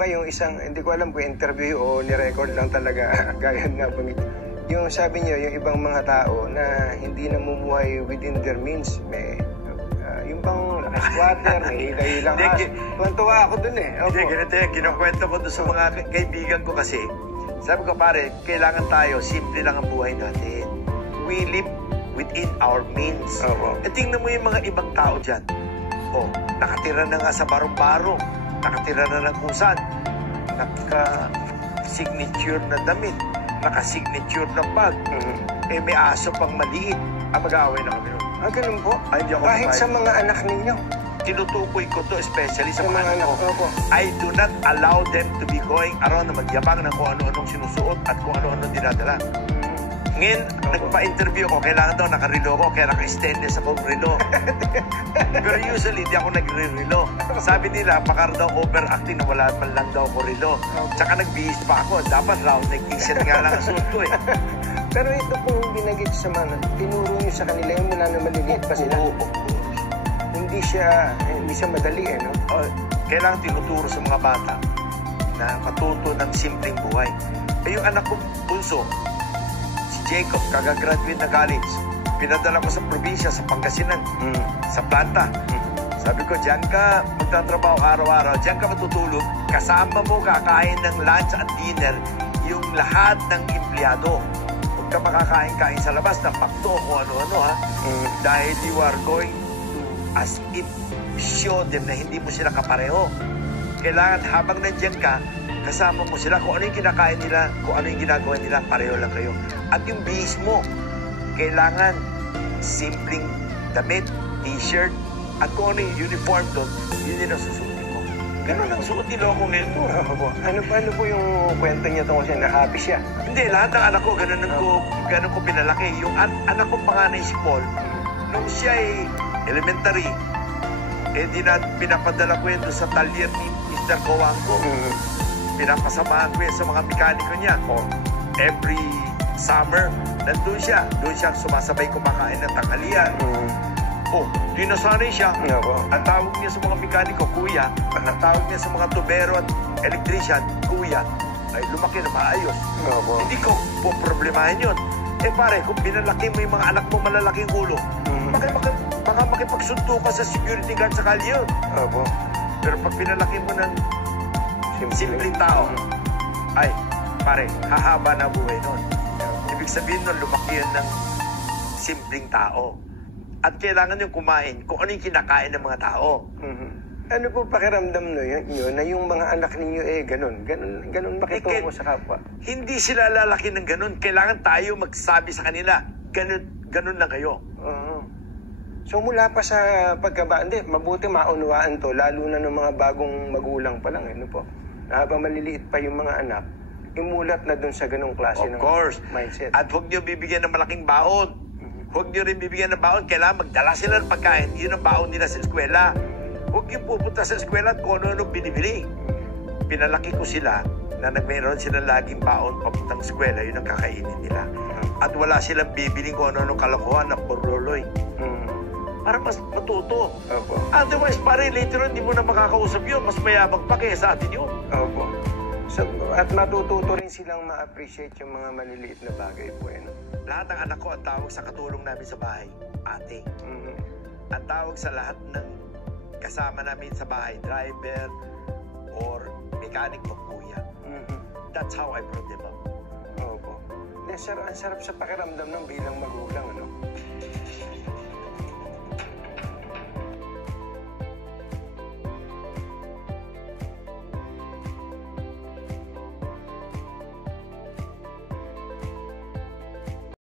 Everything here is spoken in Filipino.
ba yung isang, hindi ko alam kung interview o ni-record lang talaga, gaya nga bang yung sabi niyo, yung ibang mga tao na hindi namumuhay within their means, may yung bang squatter, may hila-hilang tuwan-tuwa ako dun eh. Hindi, ganito yan. Kinukwento ko dun sa mga kaibigan ko kasi. Sabi ko, pare, kailangan tayo, simple lang ang buhay natin. We live within our means. E tingnan mo yung mga ibang tao dyan. Nakatira na nga sa barong-barong. Nakatira na ng kung saan. Naka-signature na damit. Naka-signature na bag. May aso pang maliit. Mag-aaway na kami nun. Ganun po? Hindi ako kahit sa mga anak ninyo? Tinutukoy ko to, especially sa mga anak ko. I do not allow them to be going around na magyabang ng kung ano-anong sinusuot at kung ano-anong dinadala. Ngayon, nagpa-interview ko, kailangan daw nakarilo ko, kaya naka-stainless akong rilo. Pero usually, di ako nagre-rilo. Sabi nila, baka daw overacting na wala man lang daw ko rilo. Tsaka nagbihis pa ako. Dapat round neck t-shirt nga lang ang suot ko eh. Pero ito pong binagit sa mga, tinuro nyo sa kanila yung mula na maliliit pa sila. Hindi siya madali no? Kailangan tinuturo sa mga bata na matuto ng simpleng buhay. Yung anak ko bunso, si Jacob, kagagraduate na college, pinadala ko sa probinsya, sa Pangasinan, sa planta. Sabi ko, diyan ka magtatrabaho araw-araw, diyan ka matutulog, kasama mo kakain ng lunch at dinner yung lahat ng empleyado. Huwag ka makakain-kain sa labas ng pakto o ano-ano ha. Dahil you are going to, as if, show them na hindi mo sila kapareho. Kailangan habang nandiyan ka, kasama mo sila kung ano yung kinakain nila, kung ano yung ginagawa nila, pareho lang kayo. At yung bihis mo, kailangan simpleng damit, t-shirt, at kung ano yung uniform doon, yun yung nasusutin mo. Ganun ang suot ni Loco ngayon po. Ano po yung kwento niya tungkol siya na happy siya? Hindi, lahat ng anak ko, ganun ko pinalaki. Yung anak ko panganay si Paul, nung siya ay elementary, pinapadala ko yun doon sa talyer ni Mr. Coangco. Pinapasamahan ko yan sa mga mekaniko niya. Every summer, nandun siya. Doon siya sumasabay kumakain ng tanghalian. Di nasanay siya. Ang tawag niya sa mga mekaniko, kuya. Ang tawag niya sa mga tubero at electrician, kuya. Ay lumaki na maayos. Hindi ko po problemahin yun. Pare, kung binalaki mo yung mga anak mo malalaking ulo, baka makipagsunto ka sa security guard sa kalye yun. Pero pag pinalaki mo ng simpleng tao, ay, pare, hahaba na buhay nun. Ibig sabihin nun, lumaki yan ng simpleng tao. At kailangan yung kumain kung ano yung kinakain ng mga tao. Ano po pakiramdam nyo na yung mga anak ninyo ganun makitungo sa kapwa? Hindi sila lalaki ng ganun. Kailangan tayo magsabi sa kanila, ganun lang kayo. So mula pa sa pagkabata, mabuti maunawaan to, lalo na ng mga bagong magulang pa lang. Po? Habang maliliit pa yung mga anak, imulat na dun sa ganung klase ng mindset. At huwag nyo bibigyan ng malaking baon. Huwag nyo rin bibigyan ng baon. Kailangan magdala sila ng pagkain. Yun ang baon nila sa eskwela. Huwag yung pupunta sa eskwela at kung ano-ano binibili. Pinalaki ko sila na mayroon silang laging baon papuntang eskwela. Yun ang kakainin nila. At wala silang bibiling kung ano-ano kalokohan na porloloy. Para mas matuto. Otherwise, pare, later on, hindi mo na makakausap yun. Mas mayabang pa kaya sa atin yun. So, at matututo rin silang ma-appreciate yung mga maliliit na bagay po. Lahat ng anak ko, ang tawag sa katulong namin sa bahay, ate. Ang tawag sa lahat ng kasama namin sa bahay, driver or mechanic o kuya. That's how I brought them up. Ang sarap sa pakiramdam ng bilang magulang.